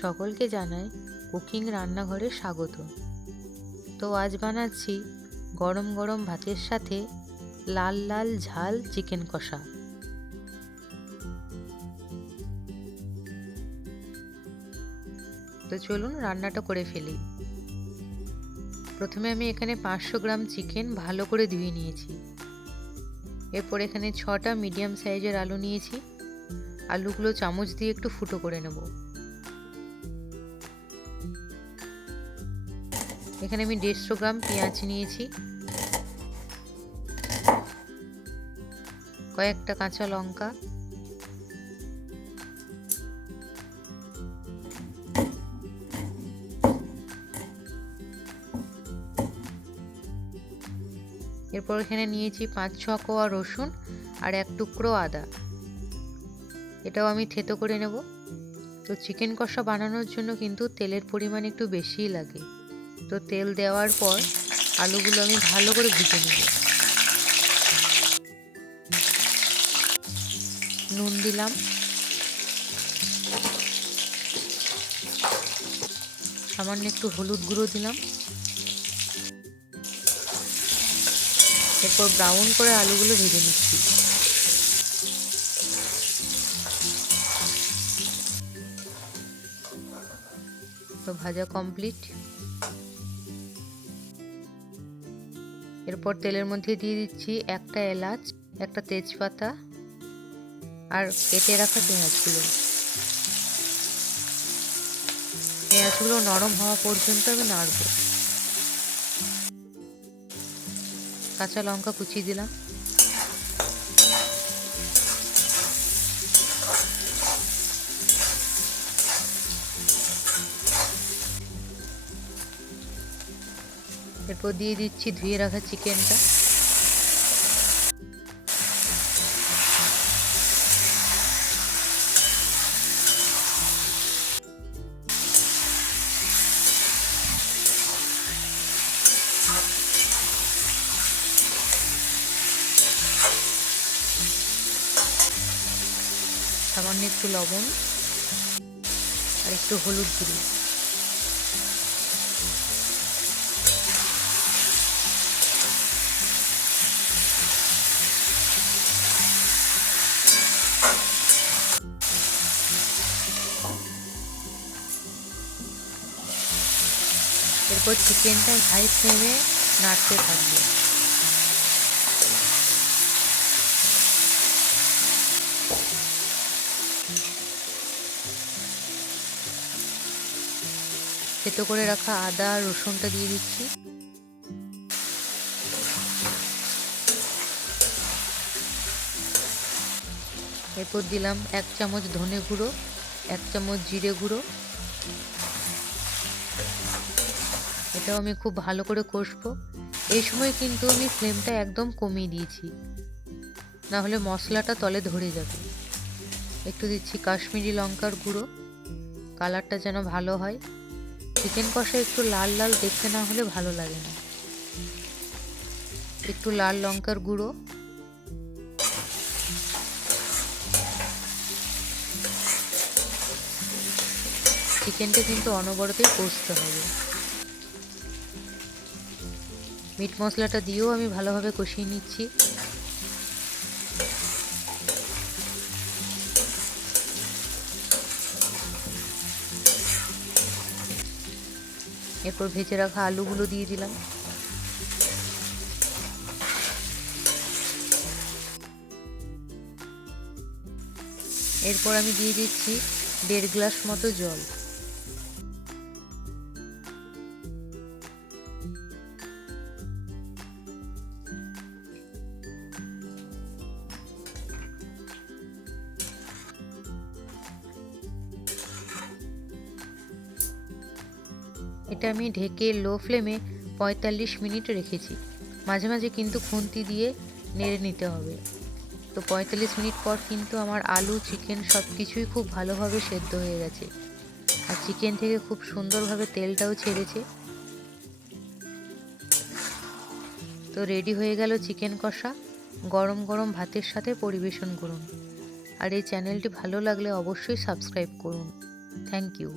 সকলকে জানাই কুকিং রান্নাঘরে স্বাগত। তো আজ বানাচ্ছি গরম গরম ভাতের সাথে লাল লাল ঝাল চিকেন কষা। তো চলুন রান্নাটা করে ফেলি। প্রথমে আমি এখানে 500 গ্রাম চিকেন ভালো করে ধুয়ে নিয়েছি। এরপর এখানে 6টা মিডিয়াম সাইজের আলু নিয়েছি। আলুগুলো চামচ দিয়ে একটু ফুটো করে নেব। এখানে আমি 150 গ্রাম পেঁয়াজ নিয়েছি, কয়েকটা কাঁচা লঙ্কা, এরপর এখানে নিয়েছি 5-6 কোয়া রসুন আর 1 টুকরো আদা। এটাও আমি থেতো করে নেব। তো চিকেন কষা বানানোর জন্য কিন্তু তেলের পরিমাণ একটু বেশিই লাগে। তো তেল দেওয়ার পর আলুগুলো আমি ভালো করে ভেজে নেব। নুন দিলাম, সামান্য একটু হলুদ গুঁড়ো দিলাম। এরপর ব্রাউন করে আলুগুলো ভেজে নিচ্ছি। তো ভাজা কমপ্লিট। এরপর তেলের মধ্যে দিয়ে দিচ্ছি একটা এলাচ, একটা তেজপাতা আর কেটে রাখা পেঁয়াজগুলো নরম হওয়া পর্যন্ত আমি নাড়ব। কাঁচা লঙ্কা কুচি দিলাম। এরপর দিয়ে দিচ্ছি ধুয়ে রাখা চিকেনটা। সামান্য একটু লবণ আর একটু হলুদ গুঁড়ো। এরপর চিকেনটা হাই ফ্লেমে নাড়তে থাকবে। থেতো করে রাখা আদা আর রসুনটা দিয়ে দিচ্ছি। এরপর দিলাম 1 চামচ ধনে গুঁড়ো, 1 চামচ জিরে গুঁড়ো। এটাও আমি খুব ভালো করে কষবো। এই সময় কিন্তু আমি ফ্লেমটা একদম কমিয়ে দিয়েছি, না হলে মশলাটা তলে ধরে যাবে। একটু দিচ্ছি কাশ্মীরি লঙ্কার গুঁড়ো, কালারটা যেন ভালো হয়। চিকেন কষা একটু লাল লাল দেখতে না হলে ভালো লাগে না। একটু লাল লঙ্কার গুঁড়ো, চিকেনটা কিন্তু অনবরতই কষতে হবে। মিট মশলাটা দিয়েও আমি ভালোভাবে কষিয়ে নিচ্ছি। এরপর ভেজে রাখা আলুগুলো দিয়ে দিলাম। এরপর আমি দিয়ে দিচ্ছি 1.5 গ্লাস মতো জল। এটা আমি ঢেকে লো ফ্লেমে 45 মিনিট রেখেছি। মাঝে মাঝে কিন্তু খুন্তি দিয়ে নেড়ে নিতে হবে। তো 45 মিনিট পর কিন্তু আমার আলু, চিকেন সব কিছুই খুব ভালোভাবে সেদ্ধ হয়ে গেছে আর চিকেন থেকে খুব সুন্দরভাবে তেলটাও ছেড়েছে। তো রেডি হয়ে গেল চিকেন কষা। গরম গরম ভাতের সাথে পরিবেশন করুন। আর এই চ্যানেলটি ভালো লাগলে অবশ্যই সাবস্ক্রাইব করুন। Thank you.